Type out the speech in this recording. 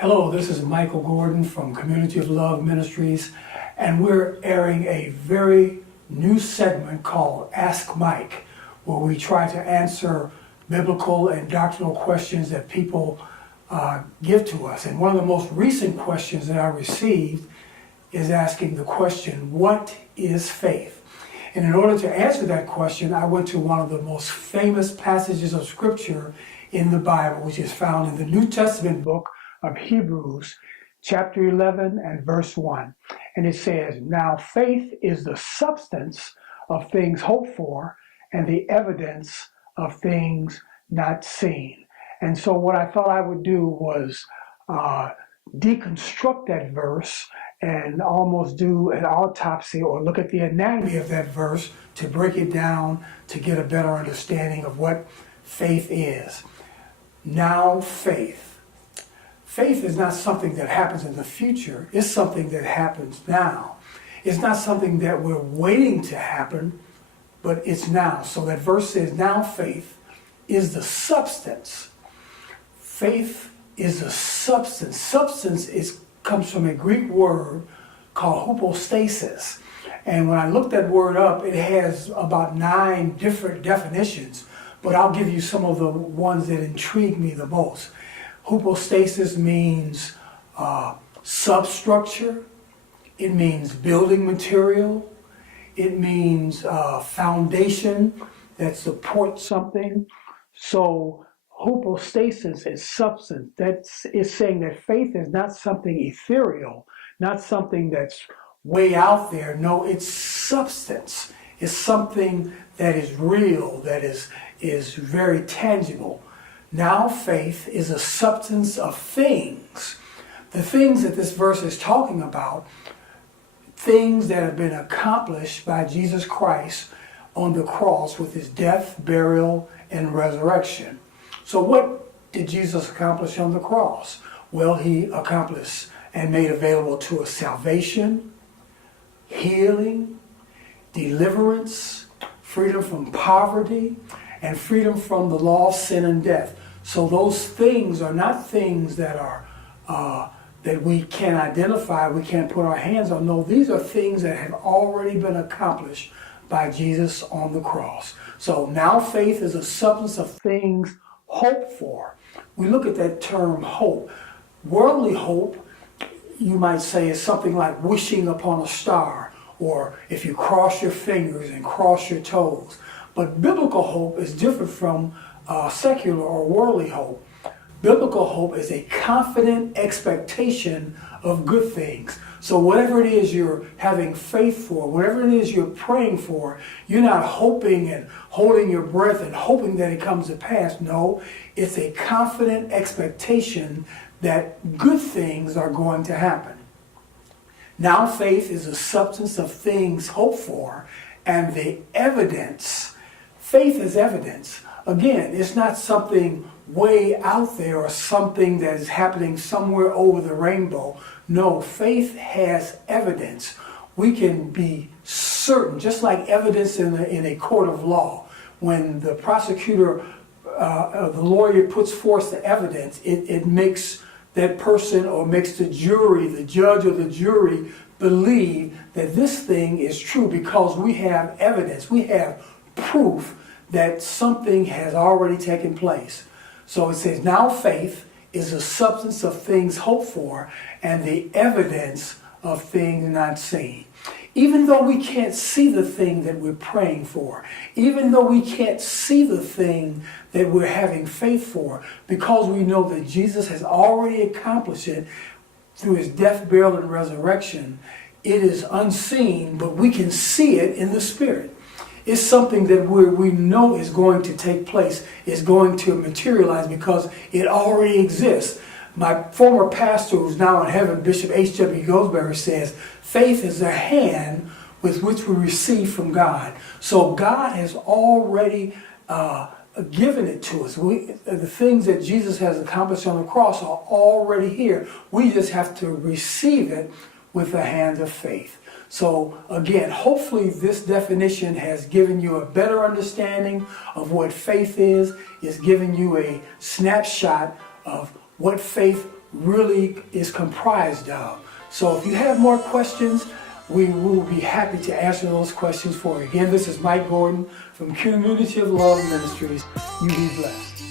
Hello, this is Michael Gordon from Community of Love Ministries, and we're airing a very new segment called Ask Mike, where we try to answer biblical and doctrinal questions that people give to us. And one of the most recent questions that I received is asking the question, what is faith? And in order to answer that question, I went to one of the most famous passages of Scripture in the Bible, which is found in the New Testament book of Hebrews, chapter 11 and verse 1. And it says, "Now faith is the substance of things hoped for and the evidence of things not seen." And so what I thought I would do was deconstruct that verse and almost do an autopsy or look at the anatomy of that verse to break it down to get a better understanding of what faith is. Now faith. Faith is not something that happens in the future. It's something that happens now. It's not something that we're waiting to happen, but it's now. So that verse says, now faith is the substance. Faith is a substance. Substance comes from a Greek word called hupostasis. And when I looked that word up, it has about 9 different definitions, but I'll give you some of the ones that intrigue me the most. Hupostasis means substructure. It means building material. It means foundation that supports something. So hypostasis is substance. That is saying that faith is not something ethereal, not something that's way out there. No, it's substance. It's something that is real, that is very tangible. Now faith is a substance of things. The things that this verse is talking about, things that have been accomplished by Jesus Christ on the cross with his death, burial, and resurrection. So what did Jesus accomplish on the cross? Well, he accomplished and made available to us salvation, healing, deliverance, freedom from poverty, and freedom from the law of sin and death. So those things are not things that are that we can identify, we can't put our hands on. No, these are things that have already been accomplished by Jesus on the cross. So now faith is a substance of things hoped for. We look at that term hope. Worldly hope, you might say, is something like wishing upon a star, or if you cross your fingers and cross your toes. But biblical hope is different from secular or worldly hope. Biblical hope is a confident expectation of good things. So whatever it is you're having faith for, whatever it is you're praying for, you're not hoping and holding your breath and hoping that it comes to pass. No, it's a confident expectation that good things are going to happen. Now faith is a substance of things hoped for and the evidence. Faith is evidence. Again, it's not something way out there or something that is happening somewhere over the rainbow. No, faith has evidence. We can be certain, just like evidence in a court of law. When the prosecutor, the lawyer puts forth the evidence, it makes that person or makes the jury, the judge or the jury, believe that this thing is true because we have evidence. We have proof that something has already taken place. So it says, now faith is a substance of things hoped for and the evidence of things not seen. Even though we can't see the thing that we're praying for, even though we can't see the thing that we're having faith for, because we know that Jesus has already accomplished it through his death, burial, and resurrection, it is unseen, but we can see it in the Spirit. It's something that we know is going to take place, is going to materialize because it already exists. My former pastor, who's now in heaven, Bishop H.W. Goldsberry, says, faith is a hand with which we receive from God. So God has already given it to us. The things that Jesus has accomplished on the cross are already here. We just have to receive it with the hand of faith. So again, hopefully this definition has given you a better understanding of what faith is. It's given you a snapshot of what faith really is comprised of. So if you have more questions, we will be happy to answer those questions for you. Again, this is Mike Gordon from Community of Love Ministries. You be blessed.